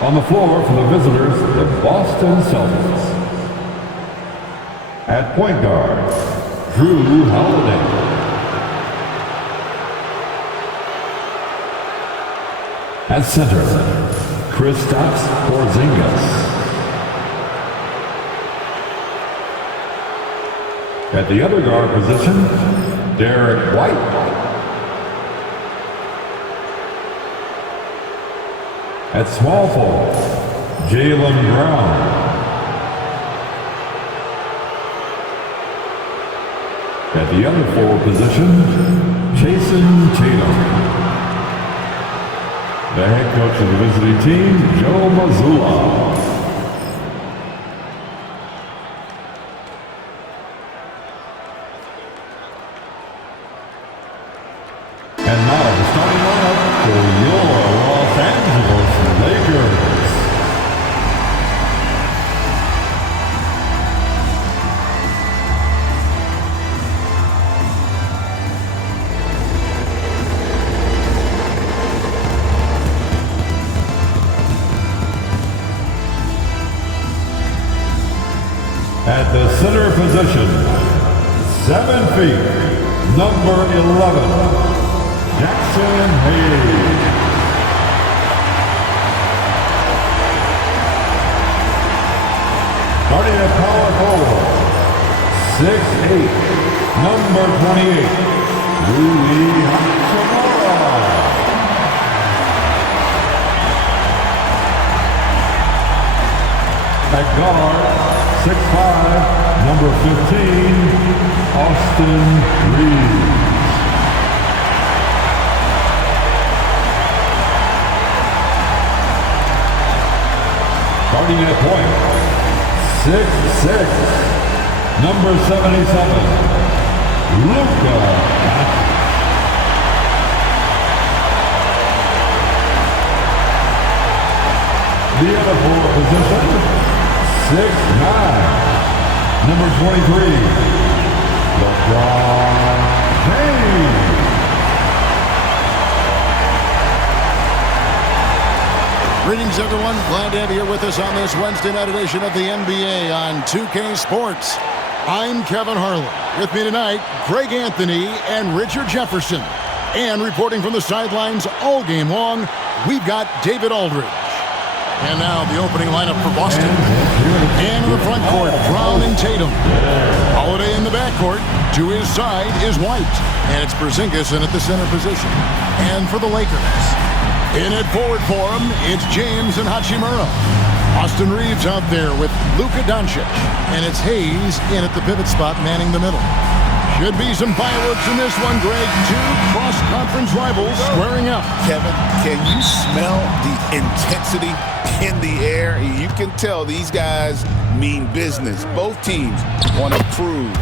On the floor for the visitors, the Boston Celtics. At point guard, Drew Holiday. At center, Kristaps Porzingis. At the other guard position, Derek White. At small forward, Jaylen Brown. At the other forward position, Jason Tatum. The head coach of the visiting team, Joe Mazzulla. And now the starting lineup for your Los Angeles Lakers. At the center position, 7 feet, number 11, Jackson Hayes. Starting at power forward, 6'8", number 28, Rui Hachimura. At guard, 6'5", number 15, Austin Reeves. Starting at point, 6'6", number 77, Luka. The other forward position, 6'9", number 23, LeBron James. Greetings, everyone. Glad to have you here with us on this Wednesday night edition of the NBA on 2K Sports. I'm Kevin Harlan. With me tonight, Greg Anthony and Richard Jefferson. And reporting from the sidelines all game long, we've got David Aldridge. And now the opening lineup for Boston. And in the front court, Brown and Tatum. Holiday in the backcourt. To his side is White. And it's Porzingis in at the center position. And for the Lakers, in at forward for him, it's James and Hachimura. Austin Reeves out there with Luka Doncic. And it's Hayes in at the pivot spot, manning the middle. Should be some fireworks in this one, Greg. Two cross-conference rivals squaring up. Kevin, can you smell the intensity in the air? You can tell these guys mean business. Both teams want to prove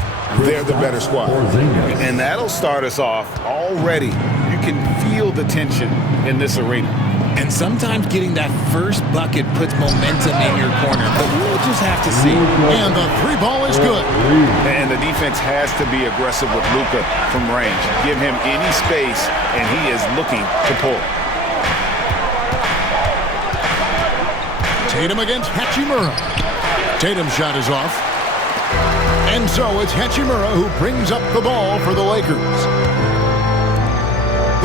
they're the better squad. And that'll start us off already. You can feel the tension in this arena. And sometimes getting that first bucket puts momentum in your corner, but we'll just have to see. And the three ball is good. And the defense has to be aggressive with Luka from range. Give him any space, and he is looking to pull. Tatum against Hachimura. Tatum's shot is off. And so it's Hachimura who brings up the ball for the Lakers.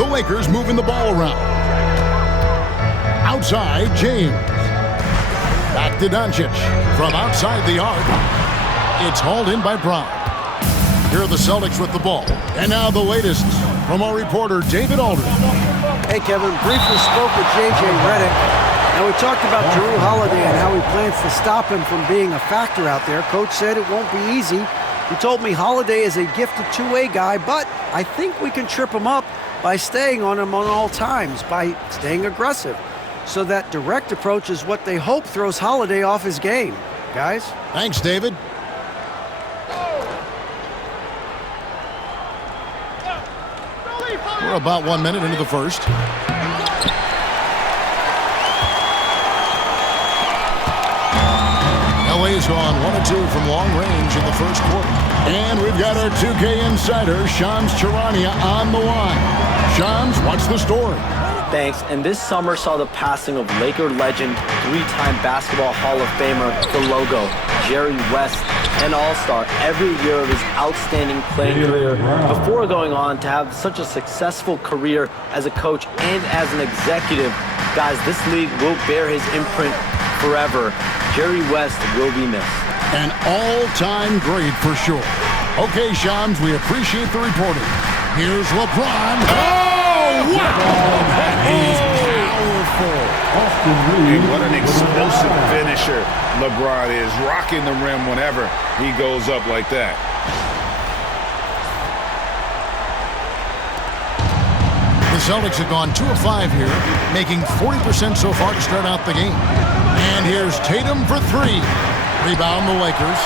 The Lakers moving the ball around. Outside, James. Back to Doncic. From outside the arc. It's hauled in by Brown. Here are the Celtics with the ball. And now the latest from our reporter, David Aldridge. Hey, Kevin. Briefly spoke with J.J. Redick. And we talked about Drew Holiday and how he plans to stop him from being a factor out there. Coach said it won't be easy. He told me Holiday is a gifted two-way guy, but I think we can trip him up by staying on him on all times, by staying aggressive. So that direct approach is what they hope throws Holiday off his game. Guys? Thanks, David. We're about 1 minute into the first. LA's gone 1-2 from long range in the first quarter. And we've got our 2K insider, Shams Charania, on the line. Shams, what's the story? Thanks, and this summer saw the passing of Laker legend, three-time Basketball Hall of Famer, the logo, Jerry West, an all-star every year of his outstanding playing career before going on to have such a successful career as a coach and as an executive. Guys, this league will bear his imprint forever. Jerry West will be missed. An all-time great for sure. Okay, Shams, we appreciate the reporting. Here's LeBron. Oh, wow! That is powerful. And what an explosive finisher LeBron is, rocking the rim whenever he goes up like that. The Celtics have gone 2 of 5 here, making 40% so far to start out the game. And here's Tatum for 3. Rebound the Lakers.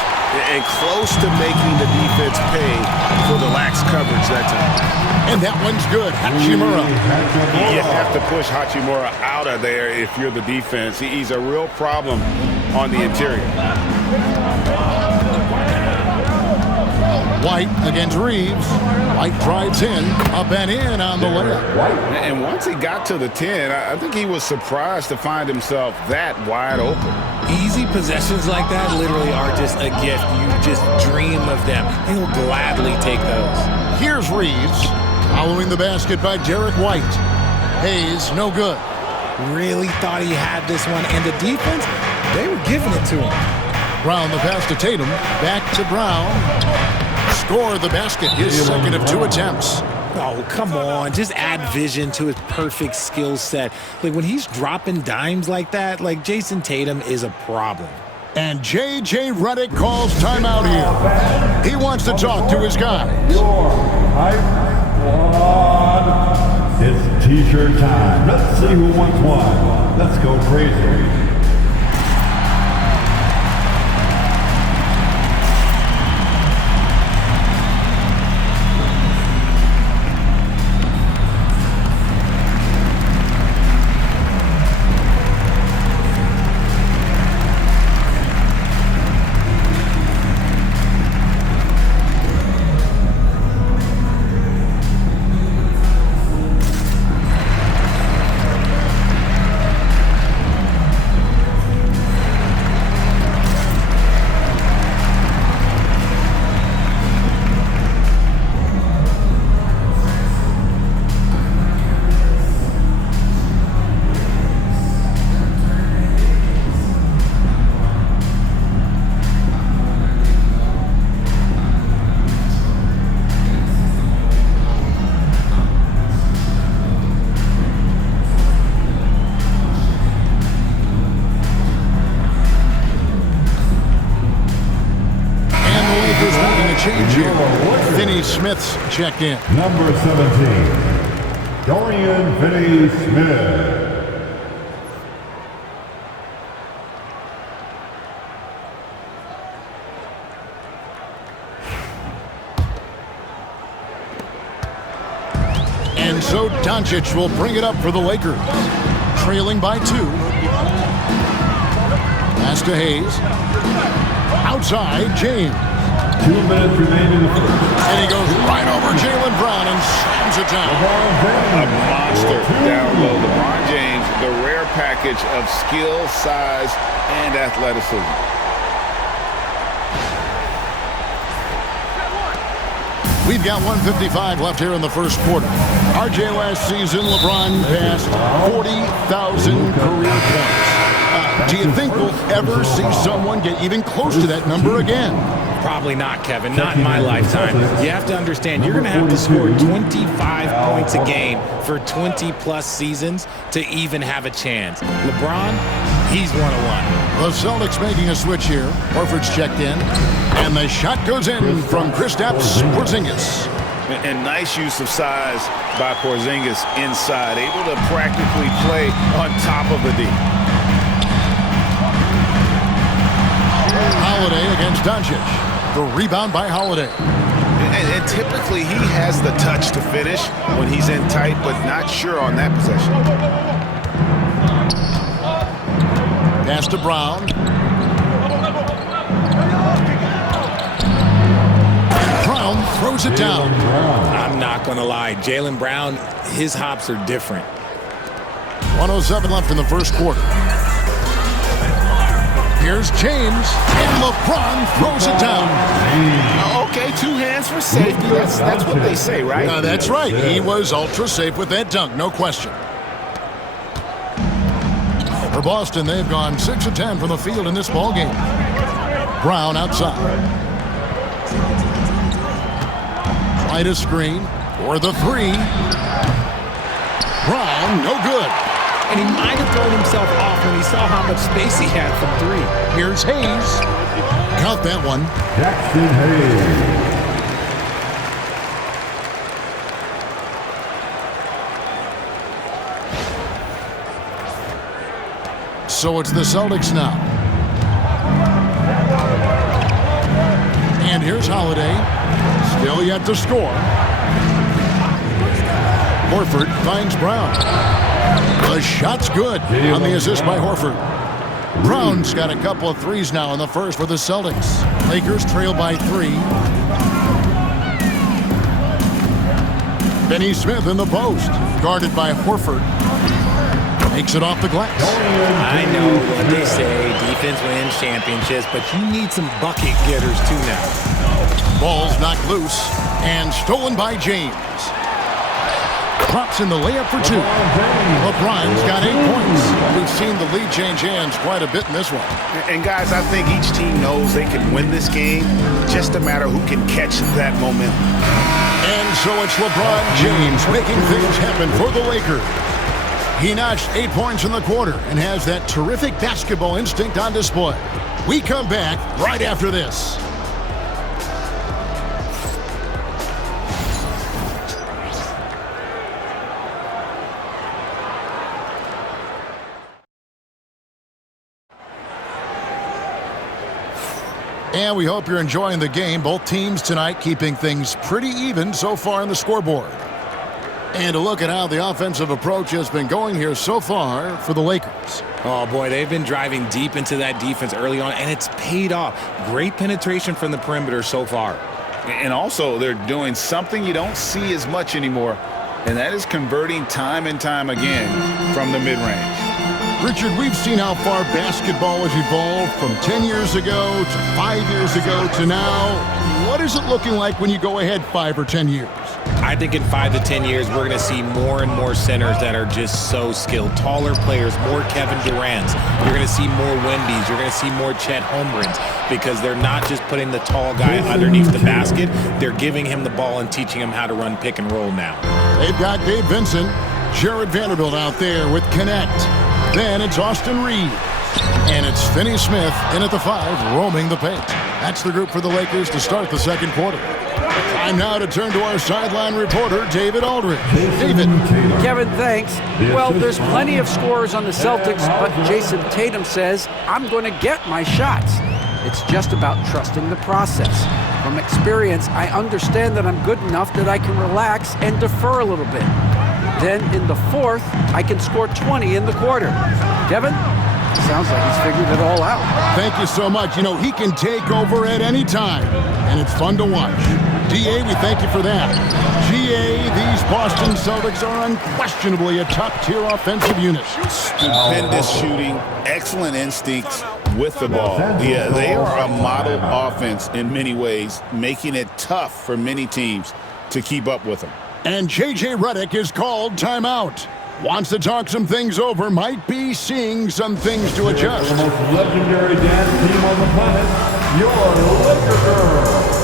And close to making the defense pay for the lax coverage that time. And that one's good. Hachimura. You have to push Hachimura out of there if you're the defense. He's a real problem on the interior. White against Reeves. White drives in, up and in on the layup. And once he got to the 10, I think he was surprised to find himself that wide open. Easy possessions like that literally are just a gift. You just dream of them. He'll gladly take those. Here's Reeves, following the basket by Derek White. Hayes, no good. Really thought he had this one, and the defense, they were giving it to him. Brown the pass to Tatum, back to Brown. Score the basket, his second of 2 attempts. Oh, come on. Just add vision to his perfect skill set. Like, when he's dropping dimes like that, like, Jason Tatum is a problem. And J.J. Redick calls timeout here. He wants to talk to his guys. It's t-shirt time. Let's see who wants one. Let's go crazy. Finney Smith's checked in. Number 17, Dorian Finney-Smith. And so Doncic will bring it up for the Lakers. Trailing by 2. Pass to Hayes. Outside, James. 2 minutes remaining in the first. And he goes right over Jaylen Brown and slams it down. A monster down low. LeBron James, the rare package of skill, size, and athleticism. We've got 1:55 left here in the first quarter. RJ, last season, LeBron passed 40,000 career points. Do you think we'll ever see someone get even close to that number again? Probably not, Kevin. Not in my lifetime. You have to understand, you're going to have to score 25 points a game for 20-plus seasons to even have a chance. LeBron, he's 101. The Celtics making a switch here. Horford's checked in. And the shot goes in from Kristaps Porzingis. And nice use of size by Porzingis inside. Able to practically play on top of the D. Holiday against Doncic. The rebound by Holiday. And typically he has the touch to finish when he's in tight, but not sure on that possession. Pass to Brown. Brown throws it down. I'm not going to lie. Jaylen Brown, his hops are different. 1:07 left in the first quarter. Here's James, and LeBron throws it down. Okay, 2 hands for safety. That's what they say, right? That's right. He was ultra safe with that dunk, no question. For Boston, they've gone 6 of 10 from the field in this ballgame. Brown outside. Right a screen for the 3. Brown, no good. And he might have thrown himself off when he saw how much space he had from 3. Here's Hayes. Count that one. Jackson Hayes. So it's the Celtics now. And here's Holiday. Still yet to score. Horford finds Brown. The shot's good on the assist by Horford. Brown's got a couple of threes now in the first for the Celtics. Lakers trail by 3. Benny Smith in the post. Guarded by Horford. Makes it off the glass. I know what they say, defense wins championships, but you need some bucket getters too now. Ball's knocked loose and stolen by James. Drops in the layup for 2. LeBron's got 8 points. We've seen the lead change hands quite a bit in this one. And guys, I think each team knows they can win this game. Just a matter who can catch that momentum. And so it's LeBron James making things happen for the Lakers. He notched 8 points in the quarter and has that terrific basketball instinct on display. We come back right after this. And we hope you're enjoying the game. Both teams tonight keeping things pretty even so far on the scoreboard. And a look at how the offensive approach has been going here so far for the Lakers. Oh, boy, they've been driving deep into that defense early on, and it's paid off. Great penetration from the perimeter so far. And also, they're doing something you don't see as much anymore, and that is converting time and time again from the mid-range. Richard, we've seen how far basketball has evolved from 10 years ago to 5 years ago to now. What is it looking like when you go ahead 5 or 10 years? I think in 5 to 10 years, we're going to see more and more centers that are just so skilled. Taller players, more Kevin Durant's. You're going to see more Wembys. You're going to see more Chet Holmgrens because they're not just putting the tall guy underneath the basket. They're giving him the ball and teaching him how to run pick and roll now. They've got Dave Vincent, Jared Vanderbilt out there with Connect. Then it's Austin Reeves. And it's Finney Smith in at the 5, roaming the paint. That's the group for the Lakers to start the second quarter. Time now to turn to our sideline reporter, David Aldridge. David. Kevin, thanks. Well, there's plenty of scorers on the Celtics, but Jason Tatum says, I'm going to get my shots. It's just about trusting the process. From experience, I understand that I'm good enough that I can relax and defer a little bit. Then in the fourth, I can score 20 in the quarter. Kevin? Sounds like he's figured it all out. Thank you so much. You know, he can take over at any time, and it's fun to watch. DA, we thank you for that. GA, these Boston Celtics are unquestionably a top-tier offensive unit. Stupendous shooting, excellent instincts with the ball. Yeah, they are a model offense in many ways, making it tough for many teams to keep up with them. And J.J. Redick is called timeout. Wants to talk some things over, might be seeing some things to adjust. The most legendary dance team on the planet, your Laker Girl.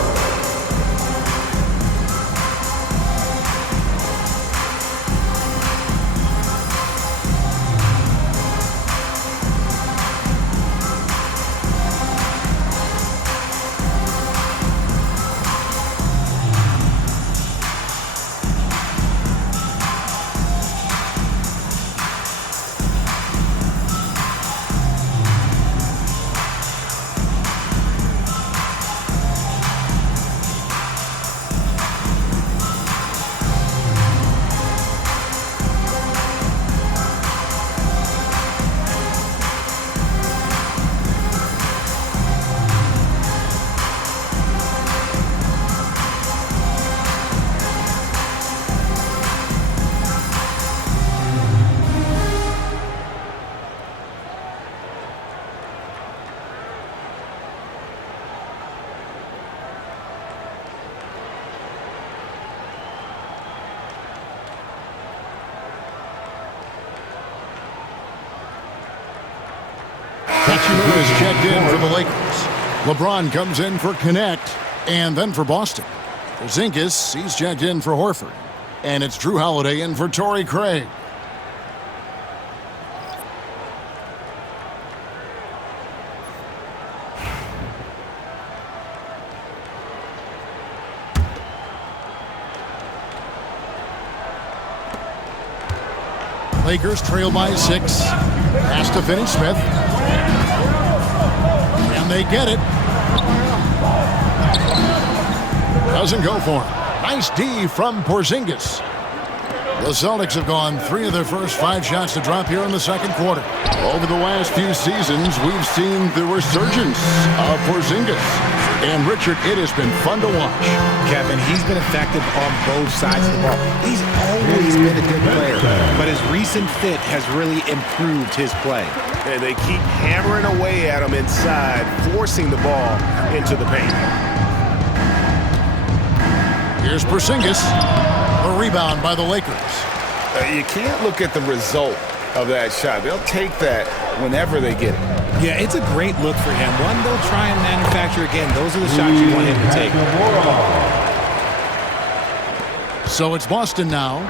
Hachimura is checked in for the Lakers. LeBron comes in for Connect, and then for Boston. Porzingis, he's checked in for Horford. And it's Drew Holiday in for Torrey Craig. Lakers trail by 6. Has to finish Smith. And they get it. Doesn't go for him. Nice D from Porzingis. The Celtics have gone 3 of their first 5 shots to drop here in the second quarter. Over the last few seasons, we've seen the resurgence of Porzingis. And Richard, it has been fun to watch. Kevin, he's been effective on both sides of the ball. He's always been a good player, but his recent fit has really improved his play. And they keep hammering away at him inside, forcing the ball into the paint. Here's Porzingis. A rebound by the Lakers. You can't look at the result of that shot. They'll take that whenever they get it. Yeah, it's a great look for him. One they'll try and manufacture again. Those are the shots you want him to take. So it's Boston now.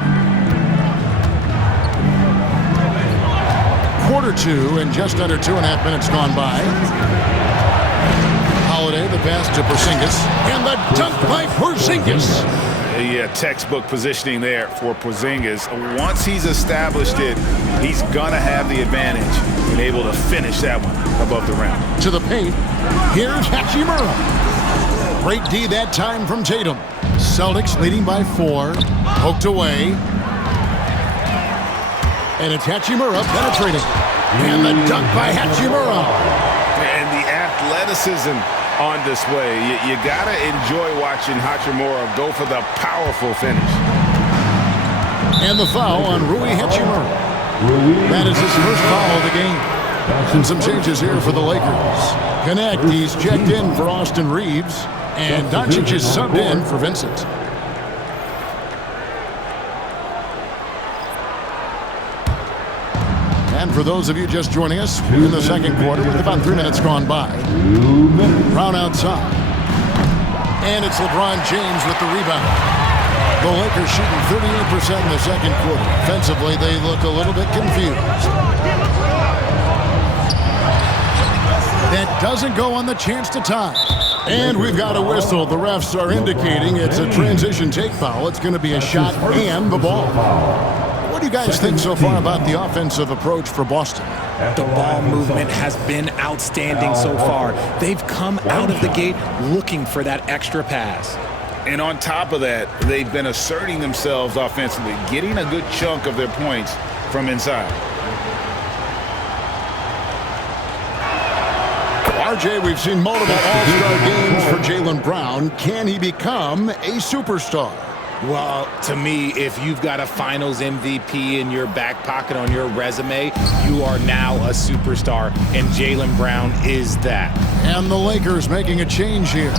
Quarter 2 and just under 2.5 minutes gone by. Holiday, the pass to Porzingis. And the dunk by Porzingis. Yeah, textbook positioning there for Porzingis. Once he's established it, he's going to have the advantage and able to finish that one above the rim. To the paint. Here's Hachimura. Great D that time from Tatum. Celtics leading by 4. Poked away. And it's Hachimura penetrating. And the dunk by Hachimura. And the athleticism on display. You got to enjoy watching Hachimura go for the powerful finish. And the foul on Rui Hachimura. That is his first foul of the game. And some changes here for the Lakers. Connect, he's checked in for Austin Reeves. And Doncic is subbed in for Vincent. And for those of you just joining us, we're in the second quarter with about 3 minutes gone by. Brown outside. And it's LeBron James with the rebound. The Lakers shooting 38% in the second quarter. Offensively, they look a little bit confused. That doesn't go on the chance to tie. And we've got a whistle. The refs are indicating it's a transition take foul. It's going to be a shot and the ball. What do you guys think so far about the offensive approach for Boston? The ball movement has been outstanding so far. They've come out of the gate looking for that extra pass. And on top of that, they've been asserting themselves offensively, getting a good chunk of their points from inside. RJ, we've seen multiple all-star games for Jaylen Brown. Can he become a superstar? Well, to me, if you've got a finals MVP in your back pocket on your resume, you are now a superstar, and Jaylen Brown is that. And the Lakers making a change here.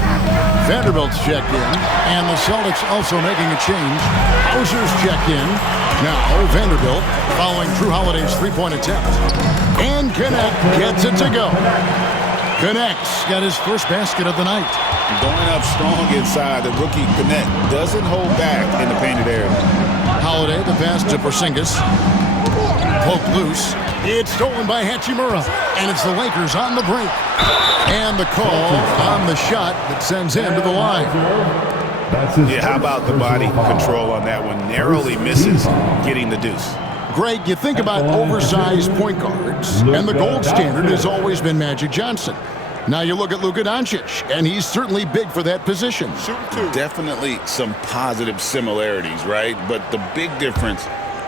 Vanderbilt's checked in, and the Celtics also making a change. Hauser's checked in. Now Vanderbilt following Drew Holiday's three-point attempt. And Connect gets it to go. Connect's got his first basket of the night. Going up strong inside, the rookie Connect doesn't hold back in the painted area. Holiday, the pass to Porzingis. Poked loose. It's stolen by Hachimura. And it's the Lakers on the brink. And the call on the shot that sends him to the line. Yeah, how about the body control on that one? Narrowly misses getting the deuce. Greg, you think about oversized point guards, and the gold standard has always been Magic Johnson. Now you look at Luka Doncic, and he's certainly big for that position. Definitely some positive similarities, right? But the big difference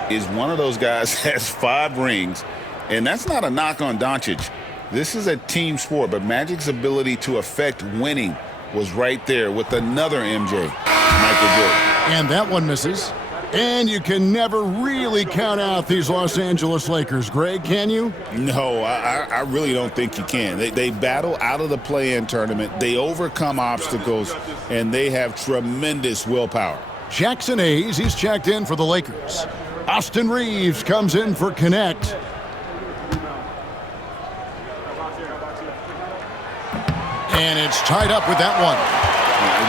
is one of those guys has 5 rings, and that's not a knock on Doncic. This is a team sport, but Magic's ability to affect winning was right there with another MJ, Michael Jordan. And that one misses. And you can never really count out these Los Angeles Lakers, Greg, can you? No, I really don't think you can. They battle out of the play-in tournament. They overcome obstacles, and they have tremendous willpower. Jackson Hayes, he's checked in for the Lakers. Austin Reeves comes in for Connect. And it's tied up with that one.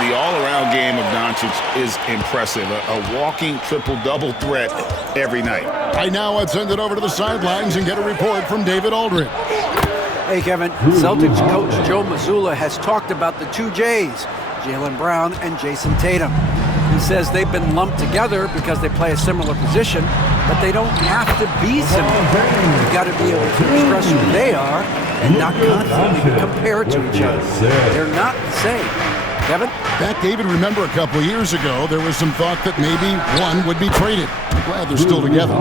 The all-around game of Doncic is impressive. A walking triple-double threat every night. Right now, let's send it over to the sidelines and get a report from David Aldridge. Hey, Kevin. Celtics coach Joe Mazzulla has talked about the two J's, Jaylen Brown and Jason Tatum. He says they've been lumped together because they play a similar position, but they don't have to be similar. You've got to be able to express who they are and not constantly be compared to each other. They're not the same. Kevin? Back, David, remember a couple of years ago, there was some thought that maybe one would be traded. I'm glad they're still together.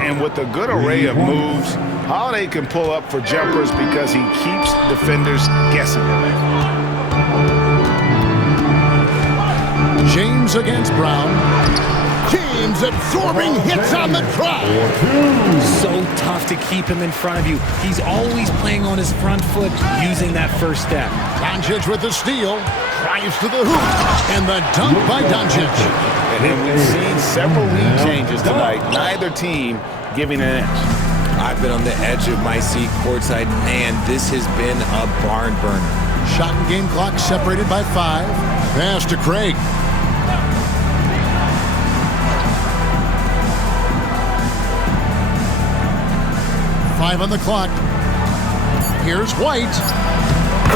And with a good array of moves, Holiday can pull up for jumpers because he keeps defenders guessing. James against Brown. James absorbing hits on the drive. So tough to keep him in front of you. He's always playing on his front foot using that first step. Doncic with the steal. Drives to the hoop. And the dunk by Doncic. And we've seen several lead changes tonight. Neither team giving an edge. I've been on the edge of my seat courtside. Man, this has been a barn burner. Shot and game clock separated by 5. Pass to Craig. Five on the clock. Here's White.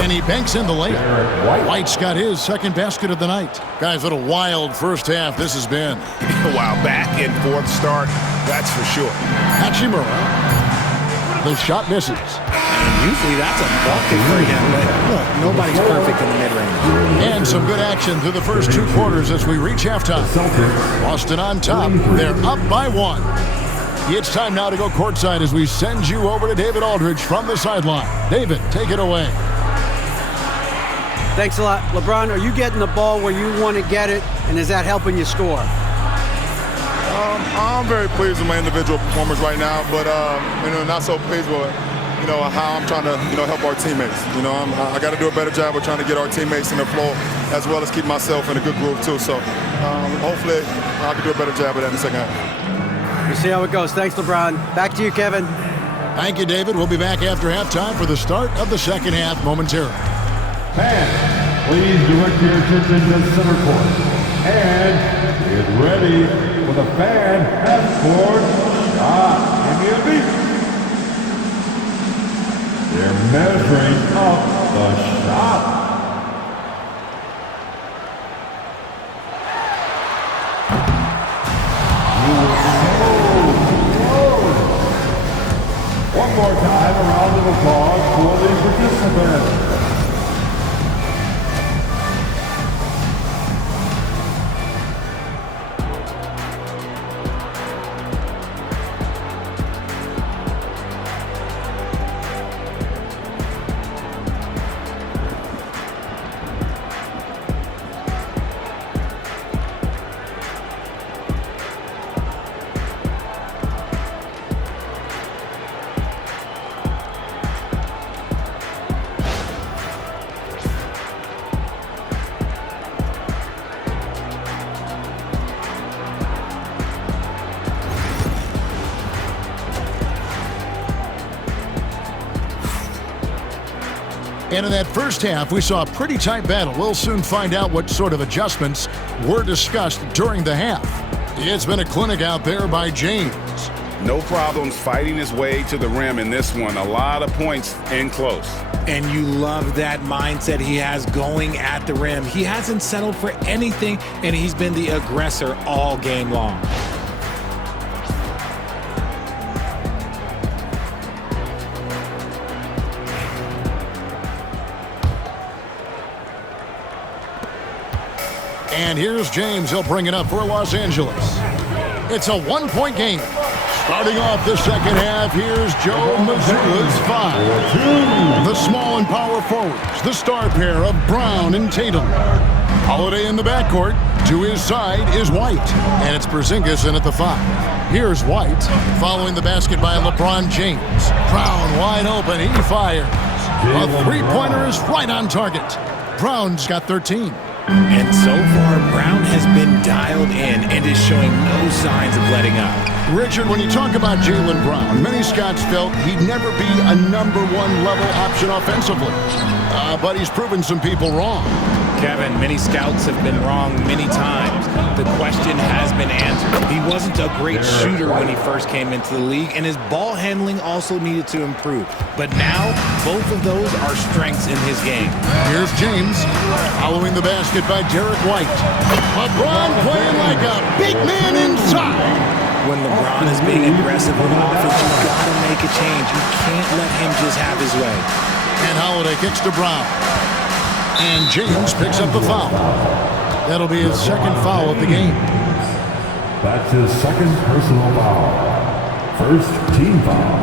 And he banks in the layup. White's got his second basket of the night. Guys, what a wild first half this has been. Wow, back and forth start, that's for sure. Hachimura. The shot misses. And usually that's a bucket for him, but look, nobody's perfect in the mid-range. And some good action through the first 2 quarters as we reach halftime. Boston on top. They're up by 1. It's time now to go courtside as we send you over to David Aldridge from the sideline. David, take it away. Thanks a lot. LeBron, are you getting the ball where you want to get it, and is that helping you score? I'm very pleased with my individual performance right now, but not so pleased with how I'm trying to help our teammates. I got to do a better job of trying to get our teammates in the flow as well as keep myself in a good groove too. So hopefully I can do a better job of that in the second half. We'll see how it goes. Thanks, LeBron. Back to you, Kevin. Thank you, David. We'll be back after halftime for the start of the second half momentarily. Fans, please direct your attention to center court. And get ready for the fan has scored shot. Give me a beat. They're measuring up the shot. One more time, a round of applause for the participants. And in that first half, we saw a pretty tight battle. We'll soon find out what sort of adjustments were discussed during the half. It's been a clinic out there by James. No problems fighting his way to the rim in this one. A lot of points in close. And you love that mindset he has going at the rim. He hasn't settled for anything, and he's been the aggressor all game long. And here's James. He'll bring it up for Los Angeles. It's a one-point game. Starting off the second half, here's Joe Mazzulla's 5. The small and power forwards, the star pair of Brown and Tatum. Holiday in the backcourt. To his side is White. And it's Porzingis in at the 5. Here's White, following the basket by LeBron James. Brown wide open. He fires. A three-pointer is right on target. Brown's got 13. And so far, Brown has been dialed in and is showing no signs of letting up. Richard, when you talk about Jaylen Brown, many scouts felt he'd never be a #1 level option offensively. But he's proven some people wrong. Kevin, many scouts have been wrong many times. The question has been answered. He wasn't a great shooter when he first came into the league, and his ball handling also needed to improve. But now, both of those are strengths in his game. Here's James, following the basket by Derek White. LeBron playing like a big man inside. When LeBron is being aggressive on offense, you've got to make a change. You can't let him just have his way. And Holiday kicks to Brown. And James picks up the foul. That'll be his second foul of the game. That's his second personal foul. First team foul.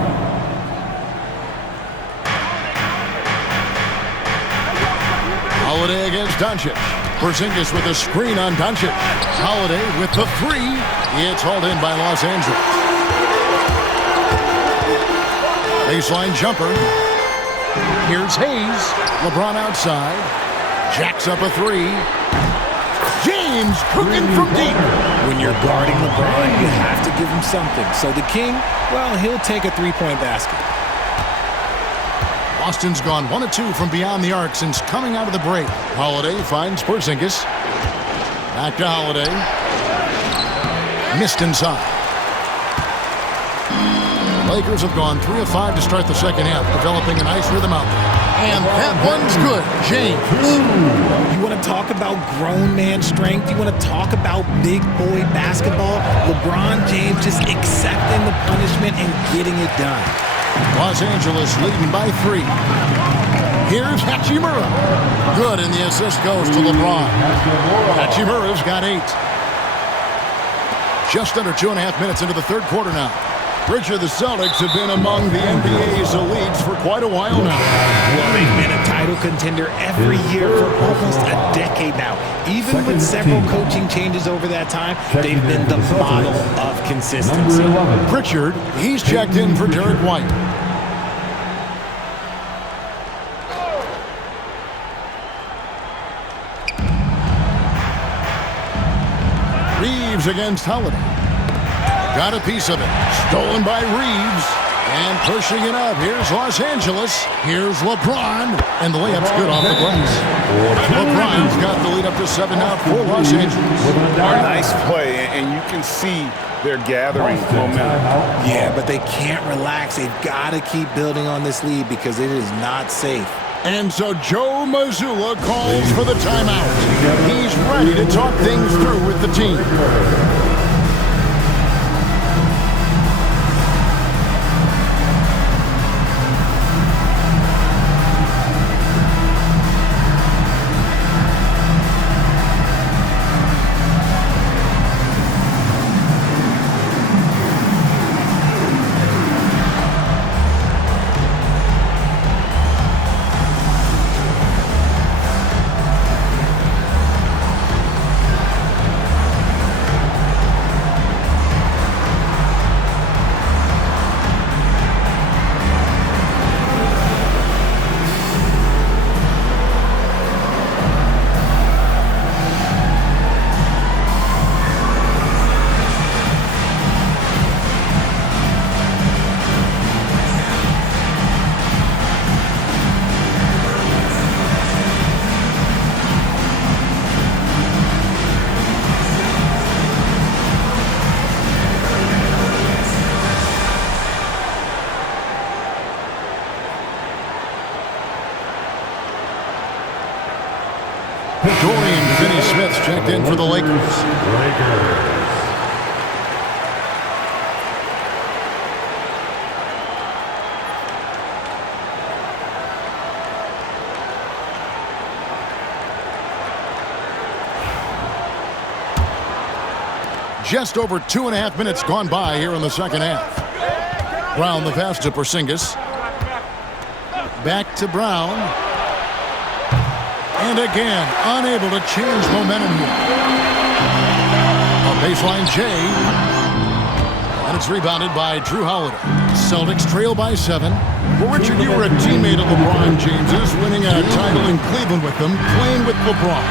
Holiday against Doncic. Porzingis with a screen on Doncic. Holiday with the three. It's hauled in by Los Angeles. Baseline jumper. Here's Hayes. LeBron outside. Jacks up a three. James cooking from deep. When you're guarding LeBron, you have to give him something. So the King, well, he'll take a three-point basket. Boston's gone 1 of 2 from beyond the arc since coming out of the break. Holiday finds Porzingis. Back to Holiday. Missed inside. Lakers have gone 3 of 5 to start the second half, developing a nice rhythm out there. And that one's good. James. You want to talk about grown man strength? You want to talk about big boy basketball? LeBron James just accepting the punishment and getting it done. Los Angeles leading by 3. Here's Hachimura. Good, and the assist goes to LeBron. Hachimura's got 8. Just under 2.5 minutes into the third quarter now. Richard, the Celtics have been among the NBA's elites for quite a while now. Well, they've been a title contender every year for almost a decade now. Even with several coaching changes over that time, they've been the model of consistency. Pritchard, he's checked in for Derek White. Reeves against Holiday. Got a piece of it. Stolen by Reeves. And pushing it up. Here's Los Angeles. Here's LeBron. And the layup's good off the glass. LeBron's got the lead up to 7 now for Los Angeles. A nice play, and you can see they're gathering momentum. Yeah, but they can't relax. They've got to keep building on this lead because it is not safe. And so Joe Mazzulla calls for the timeout. He's ready to talk things through with the team. Dorian Finney-Smith's checked in for the Lakers. Just over 2.5 minutes gone by here in the second half. Brown the pass to Porzingis. Back to Brown. And again, unable to change momentum here. On baseline, Jay. And it's rebounded by Drew Holiday. Celtics trail by 7. Well, Richard, you were a teammate of LeBron James's, winning a title in Cleveland with them, playing with LeBron.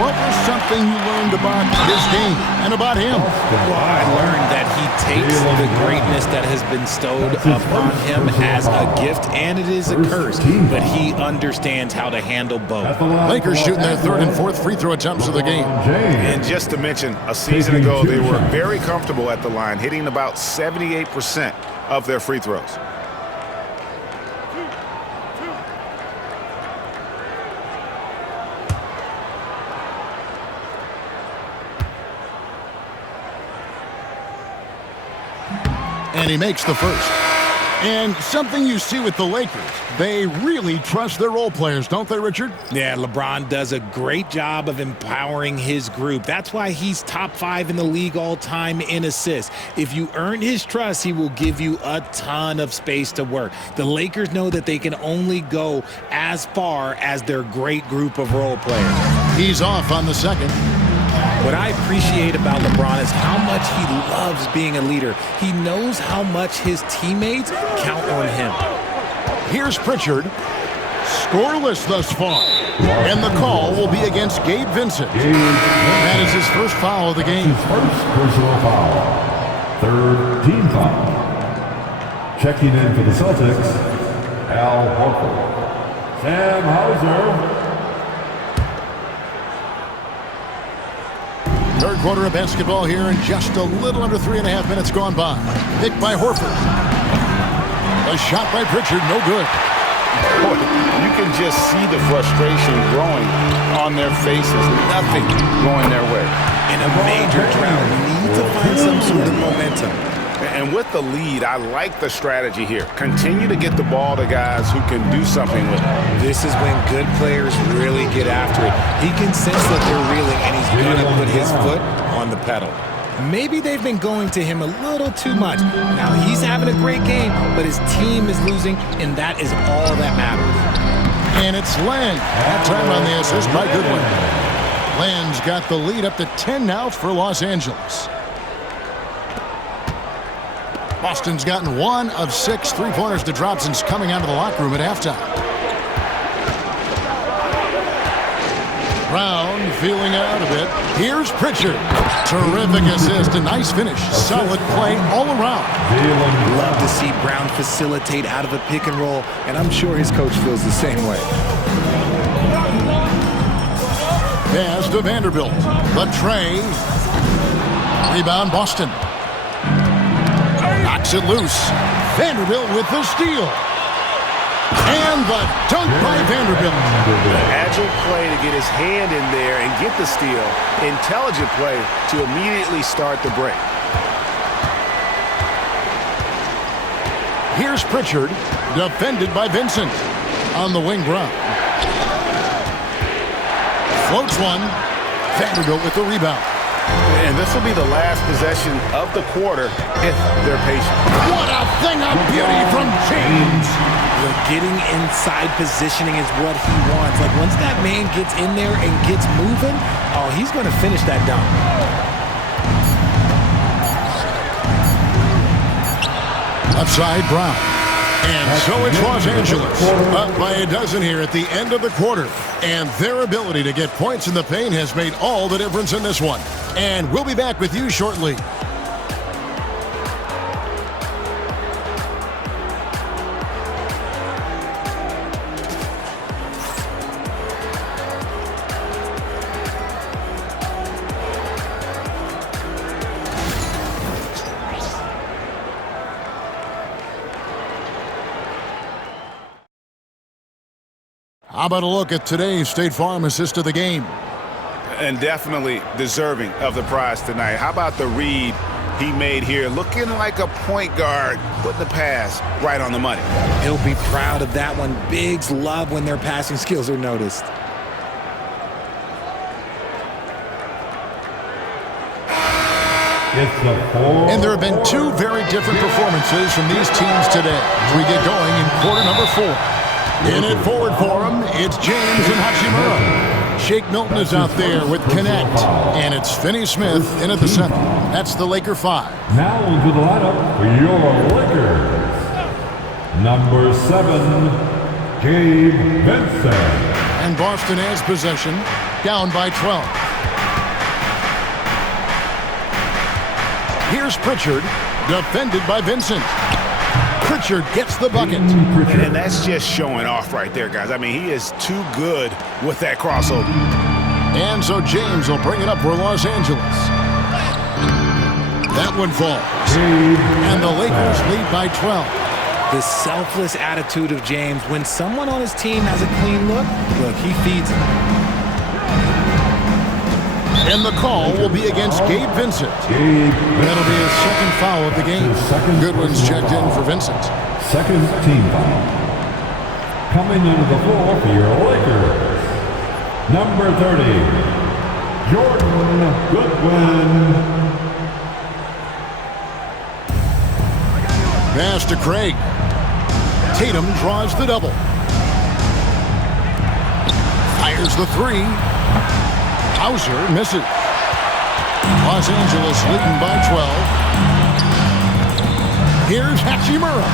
what was something you learned about his game and about him? Well, I learned that he takes the greatness that has been bestowed upon him as a gift, and it is a curse, but he understands how to handle both. Lakers shooting their third and fourth free throw attempts of the game. And just to mention, a season ago, they were very comfortable at the line, hitting about 78% of their free throws. And he makes the first. And something you see with the Lakers, they really trust their role players, don't they, Richard? Yeah, LeBron does a great job of empowering his group. That's why he's top 5 in the league all time in assists. If you earn his trust, he will give you a ton of space to work. The Lakers know that they can only go as far as their great group of role players. He's off on the second. What I appreciate about LeBron is how much he loves being a leader. He knows how much his teammates count on him. Here's Pritchard. Scoreless thus far. And the call will be against Gabe Vincent. That is his first foul of the game. His first personal foul. Third team foul. Checking in for the Celtics, Al Horford. Sam Hauser. Third quarter of basketball here, and just a little under 3.5 minutes gone by. Picked by Horford. A shot by Pritchard, no good. Boy, you can just see the frustration growing on their faces. Nothing going their way. In a major drought, we need to find some sort of momentum. And with the lead, I like the strategy here. Continue to get the ball to guys who can do something with it. This is when good players really get after it. He can sense that they're reeling, and he's going to put his foot on the pedal. Maybe they've been going to him a little too much. Now, he's having a great game, but his team is losing, and that is all that matters. And it's Len. That time on the assist by Goodwin. Len's got the lead up to 10 now for Los Angeles. Boston's gotten 1 of 6 three-pointers to drop since coming out of the locker room at halftime. Brown feeling out a bit. Here's Pritchard. Terrific assist, a nice finish. Solid play all around. Love to see Brown facilitate out of a pick and roll, and I'm sure his coach feels the same way. Pass to Vanderbilt. The tray. Rebound Boston. Knocks it loose. Vanderbilt with the steal. And the dunk by Vanderbilt. Agile play to get his hand in there and get the steal. Intelligent play to immediately start the break. Here's Pritchard, defended by Vincent. On the wing ground. Floats one. Vanderbilt with the rebound. And this will be the last possession of the quarter if they're patient. What a thing of beauty from James. Getting inside positioning is what he wants. Like, once that man gets in there and gets moving, oh, he's going to finish that dunk. Upside Brown. And so it's Los Angeles, up by a dozen here at the end of the quarter. And their ability to get points in the paint has made all the difference in this one. And we'll be back with you shortly. How about a look at today's State Farm assist of the game? And definitely deserving of the prize tonight. How about the read he made here? Looking like a point guard. Put the pass right on the money. He'll be proud of that one. Bigs love when their passing skills are noticed. And there have been 2 very different performances from these teams today as we get going in quarter number 4. In it forward for him, it's James and Hachimura. Shake Milton is out there with Connect. And it's Finney Smith in at the center. That's the Laker 5. Now into the lineup for your Lakers. Number 7, Gabe Vincent. And Boston has possession. down by 12. Here's Pritchard, defended by Vincent. Pritchard gets the bucket. And that's just showing off right there, guys. I mean, he is too good with that crossover. And so James will bring it up for Los Angeles. That one falls. And the Lakers lead by 12. The selfless attitude of James. When someone on his team has a clean look, he feeds him. And the call will be against Gabe Vincent. That'll be his second foul of the game. Goodwin's checked in for Vincent. Second team foul. Coming onto the floor for your Lakers. Number 30, Jordan Goodwin. Pass to Craig. Tatum draws the double. Fires the three. Hauser misses. Los Angeles leading by 12. Here's Hachimura.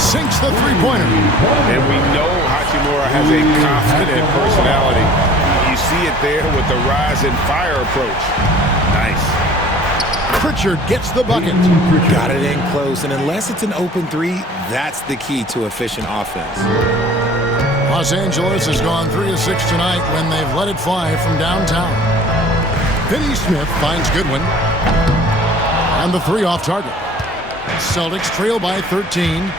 Sinks the three-pointer. And we know Hachimura has a confident personality. You see it there with the rise and fire approach. Nice. Pritchard gets the bucket. Got it in close, and unless it's an open three, that's the key to efficient offense. Los Angeles has gone 3 of 6 tonight when they've let it fly from downtown. Finney Smith finds Goodwin. And the three off target. Celtics trail by 13.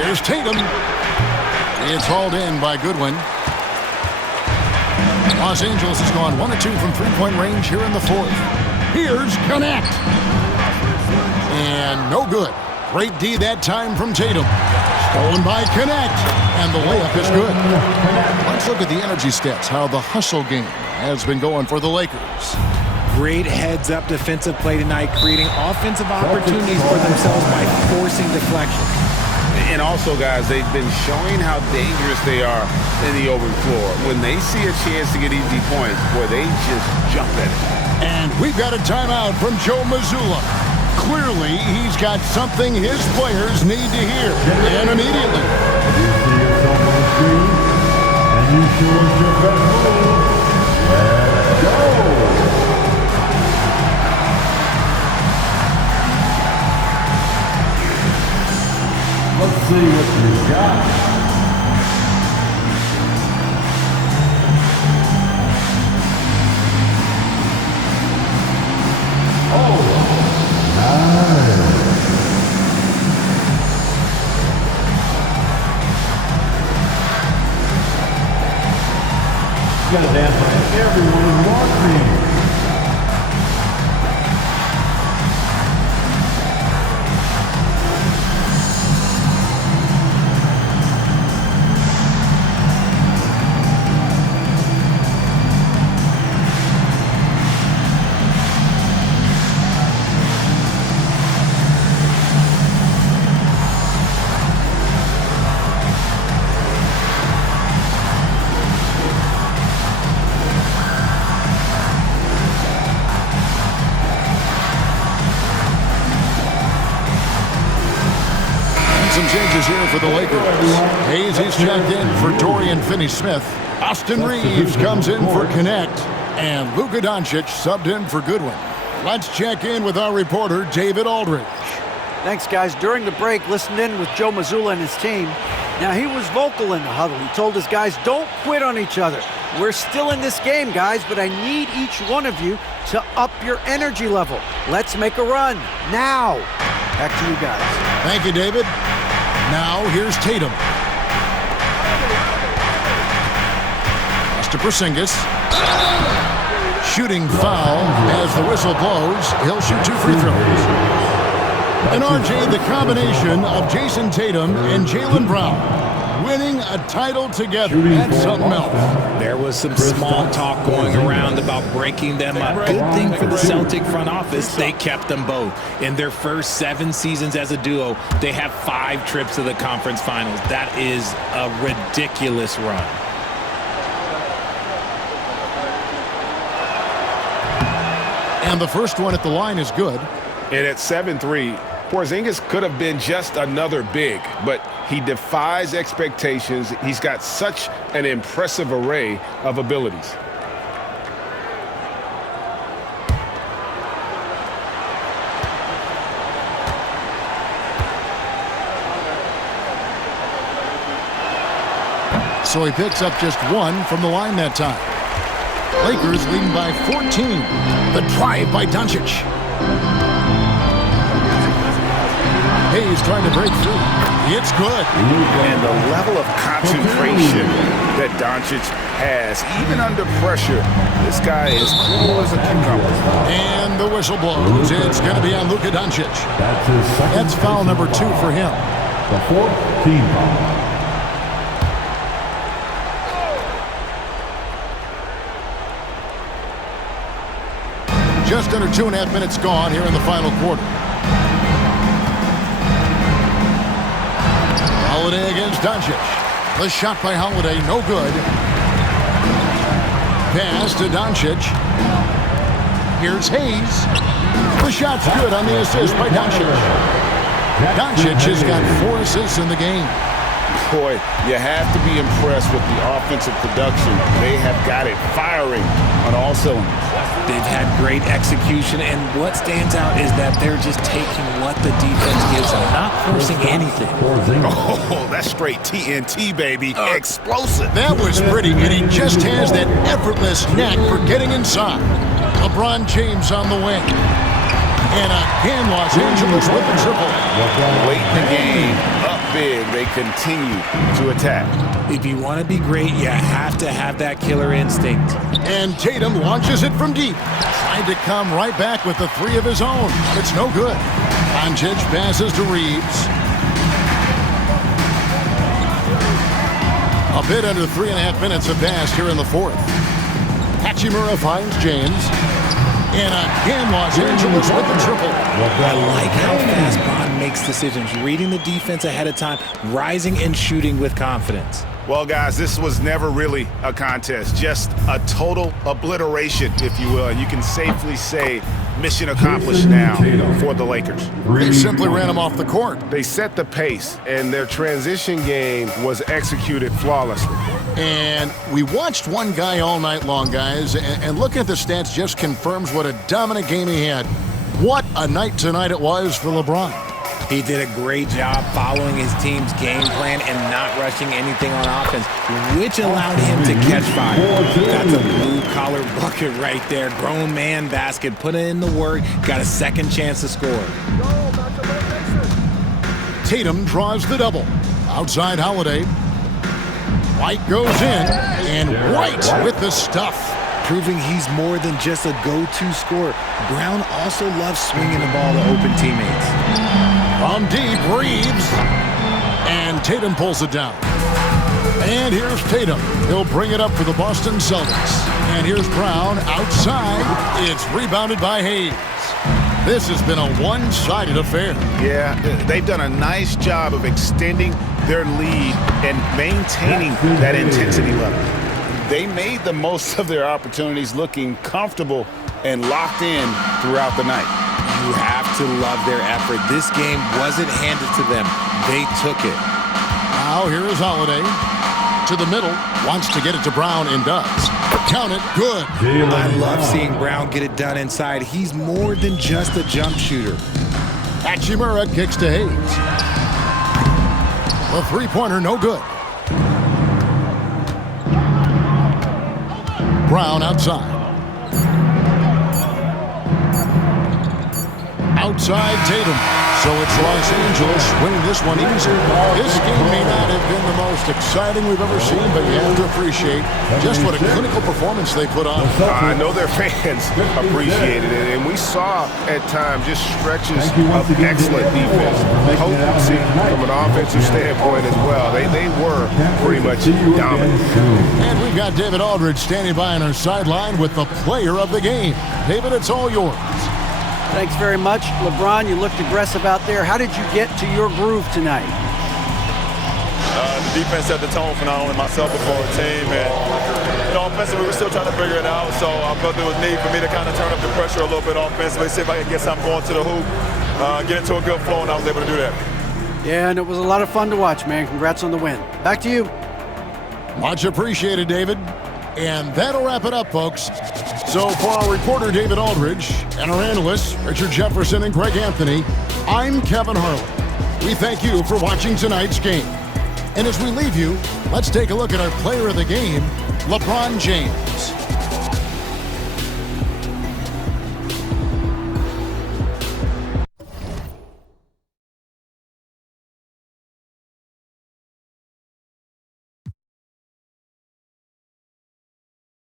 Here's Tatum. It's hauled in by Goodwin. Los Angeles has gone 1 of 2 from three-point range here in the fourth. Here's Connect. And no good. Great D that time from Tatum. Stolen by Connect. And the layup is good. Let's look at the energy stats, how the hustle game has been going for the Lakers. Great heads-up defensive play tonight, creating offensive opportunities for themselves by forcing deflections. And also, guys, they've been showing how dangerous they are in the open floor. When they see a chance to get easy points, boy, they just jump at it. And we've got a timeout from Joe Mazzulla. Clearly, he's got something his players need to hear. And immediately. You see yourself on the screen, and you show us your best move. Let's go! Let's see what you got. Oh, nice. You gotta dance like everyone is watching. Changes here for the Lakers. Hayes is checked in for Dorian Finney-Smith. Austin Reeves comes in for Connect. And Luka Doncic subbed in for Goodwin. Let's check in with our reporter, David Aldridge. Thanks, guys. During the break, listened in with Joe Mazzulla and his team. Now, he was vocal in the huddle. He told his guys, don't quit on each other. We're still in this game, guys, but I need each one of you to up your energy level. Let's make a run. Now. Back to you guys. Thank you, David. Now, here's Tatum. Pass to Porzingis. Shooting foul as the whistle blows. He'll shoot 2 free throws. And RJ, the combination of Jason Tatum and Jaylen Brown winning a title together. That's something else. There was some small talk going around about breaking them up. Good thing for the Celtic front office, they kept them both. In their first 7 seasons as a duo, they have 5 trips to the conference finals. That is a ridiculous run. And the first one at the line is good. And at 7-3, Porzingis could have been just another big, but he defies expectations. He's got such an impressive array of abilities. So he picks up just one from the line that time. Lakers leading by 14. The drive by Doncic. Hayes trying to break through. It's good. And the level of concentration that Doncic has, even under pressure, this guy is cool as a cucumber. And the whistle blows. It's going to be on Luka Doncic. That's foul number 2 for him. The 4th team foul. Just under 2.5 minutes gone here in the final quarter. Holiday against Doncic. The shot by Holiday, no good. Pass to Doncic. Here's Hayes. The shot's good on the assist by Doncic. Doncic has got 4 assists in the game. Boy, you have to be impressed with the offensive production. They have got it firing on all cylinders. They've had great execution, and what stands out is that they're just taking what the defense gives them, not forcing anything. Oh, that's straight TNT, baby. Explosive. That was pretty, and he just has that effortless knack for getting inside. LeBron James on the wing. And again, Los Angeles with the triple. Late in the game, up big, they continue to attack. If you want to be great, you have to have that killer instinct. And Tatum launches it from deep. Trying to come right back with the 3 of his own. It's no good. Doncic passes to Reeves. A bit under 3.5 minutes have passed here in the 4th. Hachimura finds James. And again, Los Angeles with the triple. I like how fast Bond makes decisions, reading the defense ahead of time, rising and shooting with confidence. Well, guys, this was never really a contest, just a total obliteration, if you will. And you can safely say mission accomplished now for the Lakers. They simply ran him off the court. They set the pace, and their transition game was executed flawlessly. And we watched one guy all night long, guys, and looking at the stats just confirms what a dominant game he had. What a night tonight it was for LeBron. He did a great job following his team's game plan and not rushing anything on offense, which allowed him to catch fire. That's a blue-collar bucket right there. Grown man basket. Put in the work. Got a second chance to score. Tatum draws the double. Outside Holiday. White goes in, and White with the stuff. Proving he's more than just a go-to scorer. Brown also loves swinging the ball to open teammates. From deep, Reeves. And Tatum pulls it down. And here's Tatum. He'll bring it up for the Boston Celtics. And here's Brown outside. It's rebounded by Hayes. This has been a one-sided affair. Yeah, they've done a nice job of extending their lead and maintaining that intensity level. They made the most of their opportunities, looking comfortable and locked in throughout the night. You have to love their effort. This game wasn't handed to them. They took it. Now here is Holiday. To the middle. Wants to get it to Brown and does. Count it. Good. I love seeing Brown get it done inside. He's more than just a jump shooter. Hachimura kicks to Hayes. The three-pointer no good. Brown outside. Outside Tatum. So it's Los Angeles winning this one easy. This game may not have been the most exciting we've ever seen, but you have to appreciate just what a clinical performance they put on. I know their fans appreciated it, and we saw at times just stretches of excellent defense. Potency from an offensive standpoint as well. They were pretty much dominant. And we've got David Aldridge standing by on our sideline with the player of the game. David, it's all yours. Thanks very much. LeBron, you looked aggressive out there. How did you get to your groove tonight? The defense set the tone for not only myself but for our team. And offensively, we're still trying to figure it out. So I felt there was need for me to kind of turn up the pressure a little bit offensively, see if I could get something going to the hoop, get into a good flow, and I was able to do that. Yeah, and it was a lot of fun to watch, man. Congrats on the win. Back to you. Much appreciated, David. And that'll wrap it up, folks. So for our reporter, David Aldridge, and our analysts, Richard Jefferson and Greg Anthony, I'm Kevin Harlan. We thank you for watching tonight's game. And as we leave you, let's take a look at our player of the game, LeBron James.